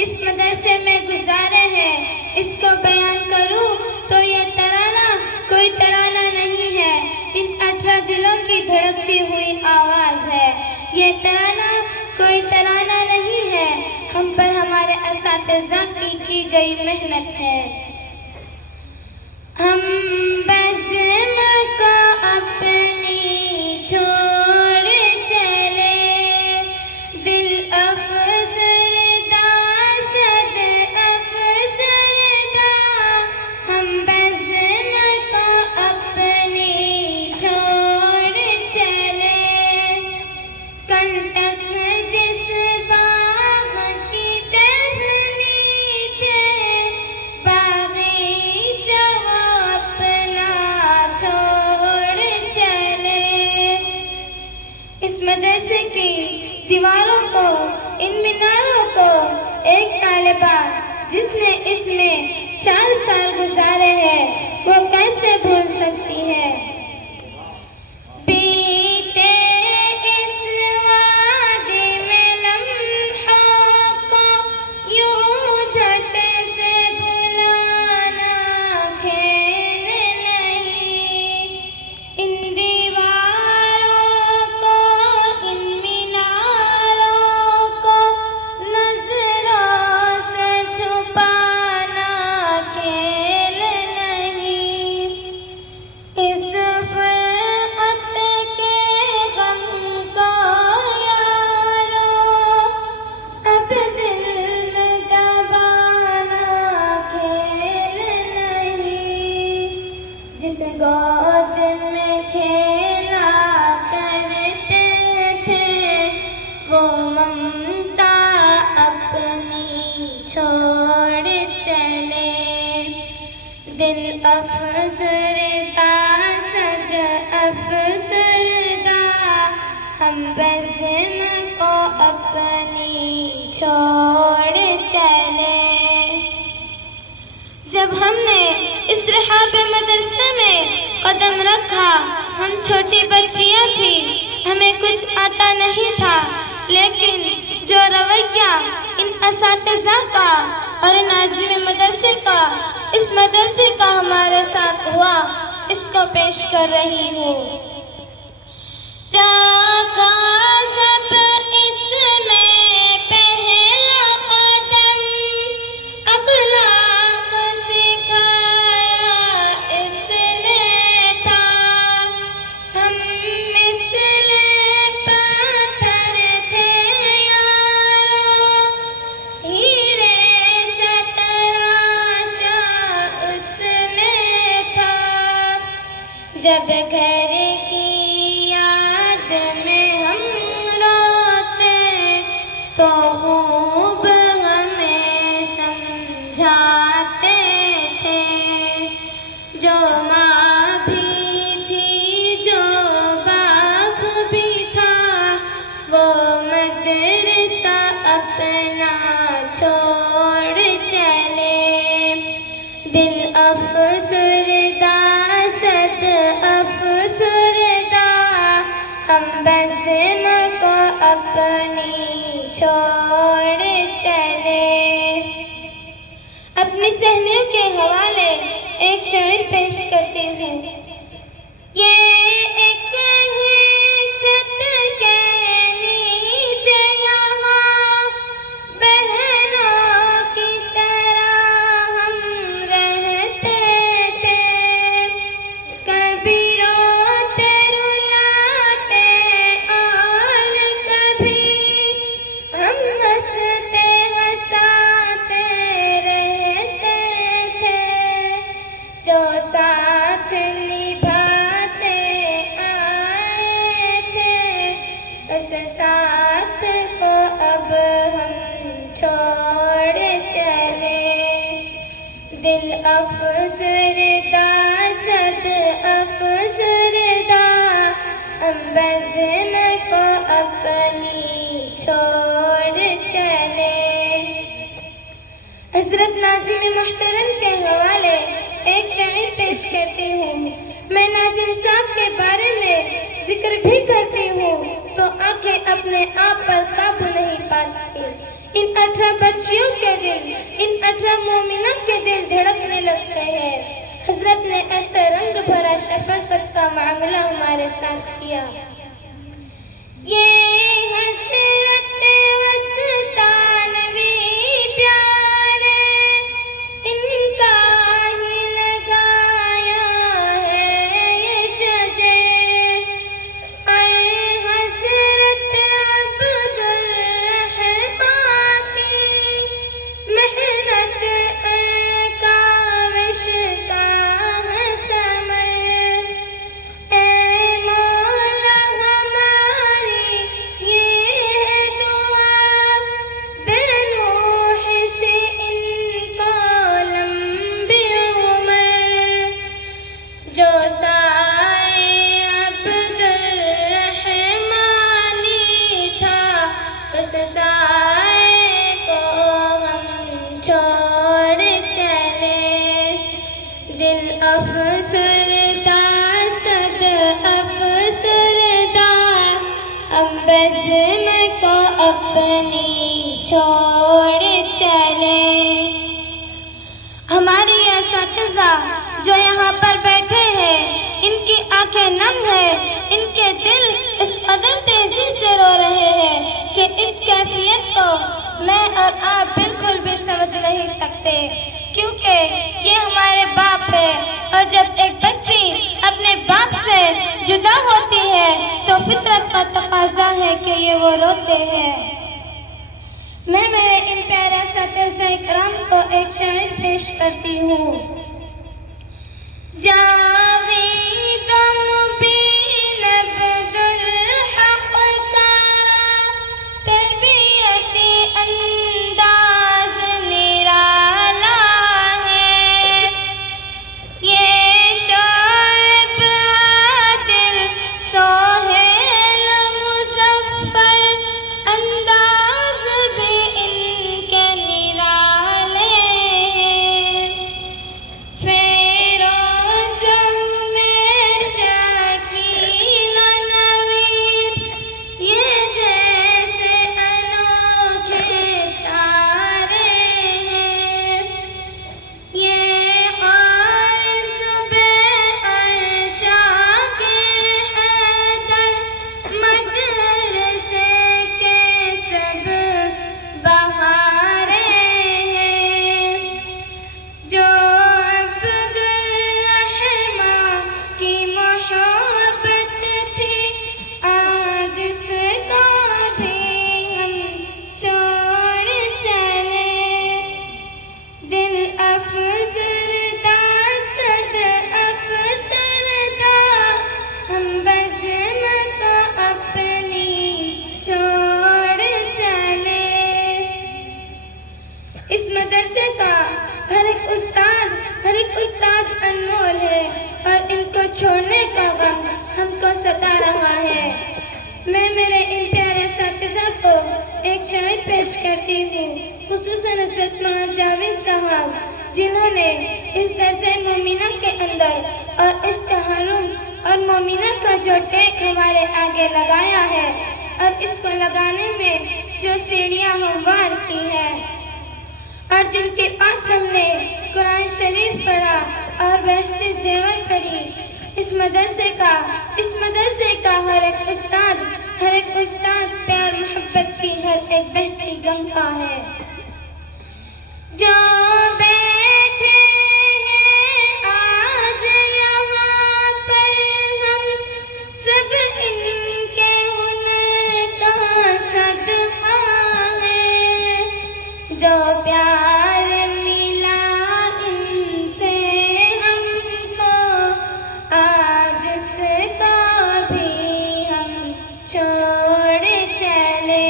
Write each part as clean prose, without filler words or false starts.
इस मदरसे में गुजारे हैं। इसको बयान करूं तो ये तराना कोई तराना नहीं है, इन 18 दिलों की धड़कती हुई आवाज है। ये तराना कोई तराना नहीं है, हम पर हमारे असातिज़ा की गई मेहनत है। हम बज़्म को अपनी छोड़ चले, दिल अफ़सरदा सद अफ़सरदा। हम बज़्म को अपनी छोड़ चले, कंटक जिस बाग की टहनी थे, बागीचा अपना छोड़ चले। इस मदरसे की दीवारों को, इन मीनारों को एक तालिबा जिसने इसमें 4 साल गुजारे हैं वो कैसे भूल सकती है। बीते इस वादी में लम्हों को यूं झट से भुलाना खेल नहीं। इन दीवारों को, इन मीनारों को नजरों से छुपाना खेल नहीं। इस फुरक़त के गम को यारो अब दिल में दबाना खेल नहीं। जिस गोद में खेला करते थे वो ममता अपनी छोड़ चले, दिल अफ़सरदा सद अफ़सरदा। हम बज़्म को अपनी छोड़ चले। जब हमने इस रिहाब मदरसे में कदम रखा, हम छोटी बच्चियां थी, हमें कुछ आता नहीं था, लेकिन जो रवैया इन असातिज़ा का और नाज़िम मदरसे का, इस मदरसे का हमारे साथ हुआ, इसको पेश कर रही हूँ। रखा जब इसमें पहला कदम, अख़लाक़ सिखाया इसने था। हम मिस्ले पत्थर थे यारो, हीरे से तराशा उसने था। जब घर की याद में हम रोते तो खूब हमें समझाते थे। जो माँ भी थी, जो बाप भी था, वो मदरसा अपना छोड़ चले। दिल अफ़सरदा सद अफ़सरदा। हम बज़्म को अपनी छोड़ चले। अपनी सहनियों के हवाले एक शायर पेश करती हूँ। ये एक ही छत के नीचे यहाँ बहनों की तरह हम रहते थे। कभी रोते रुलाते और कभी हम हंसते हंसाते रहते थे। जो साथ निभाते आए थे, उस साथ को अब हम छोड़ चले। दिल अफ़सरदा सद अफ़सरदा। हम बज़्म को अपनी छोड़ चले। हज़रत नाज़िम मुहतरम के हवाले एक शायर पेश करती हूँ। मैं नाज़िम साहब के बारे में जिक्र भी करती हूँ तो आंखें अपने आप पर काबू नहीं पाती। इन 18 बच्चियों के दिल, इन 18 मोमिनों के दिल धड़कने लगते हैं। हजरत ने ऐसा रंग भरा शफकत का मामला हमारे साथ किया। ये हसरत वस्तानवी प्यार इनका ही लगाया है ये शजर। और हसरत अब्दुल रहमान की मेहनत काविश का है समर। ए मौला हमारी ये दुआ दे नूह से इनको लंबी उम्र। जो साए अब्दुल रहमानी था उस साए को हम छोड़ चले। दिल अफसरदा सद अफसरदा हम बज़्म को अपनी छोड़ चले। हमारी असातिज़ा जो यहाँ पर बैठे हैं, इनकी आंखें नम है, इनके दिल इस कदर तेजी से रो रहे हैं कि इस कैफियत को मैं और आप बिल्कुल भी समझ नहीं सकते, क्योंकि ये हमारे बाप है। और जब एक बच्ची अपने बाप से जुदा होती है तो फितरत का तकाजा है कि ये वो रोते हैं। मैं मेरे इन प्यारे असातिज़ा इकराम को एक शायर पेश करती हूँ। जावेद मुबीन अब्दुल हक का तरबियती अंदाज निराला है। ये शोएब आदिल सोहेल मुज़फ्फर अंदाज भी इनके निराले हैं। फिरोज़ में शकीन नवीर ये जैसे अनोखे तारे हैं। ये और सुबह अर्शा के हैदर मदरसे के सब बहारे हैं। जो अब्दुल रहमान की मोहब्बत थी आज इसको भी हम छोड़ चले। दिल अफसरदा सद अफसरदा हम बज़्म को अपनी छोड़ चले। इस मदरसे का हर एक उस्ताद अनमोल है और इनको छोड़ने का गम हमको सता रहा है। मैं मेरे इन प्यारे असातिज़ा को एक शायर पेश करती हूँ, खुसूसन हज़रत मौलाना जावेद साहब, जिन्होंने इस दर्जे मोमिना के अंदर और इस चहारुम और मोमिना का जो टेक हमारे आगे लगाया है और इसको लगाने में जो सीढ़ियाँ हमवार की है और जिनके पास हमने कुरान शरीफ पढ़ा और बेहश्ती ज़ेवर पढ़ी, इस मदरसे का हर एक उस्ताद प्यार मोहब्बत की हर एक बहती गंगा है। जो बैठे हैं आज यहाँ पर हम सब इनके हुनर का सदका है। जो प्यार मिला इनसे हमको आज इसको भी हम छोड़ चले।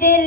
दिल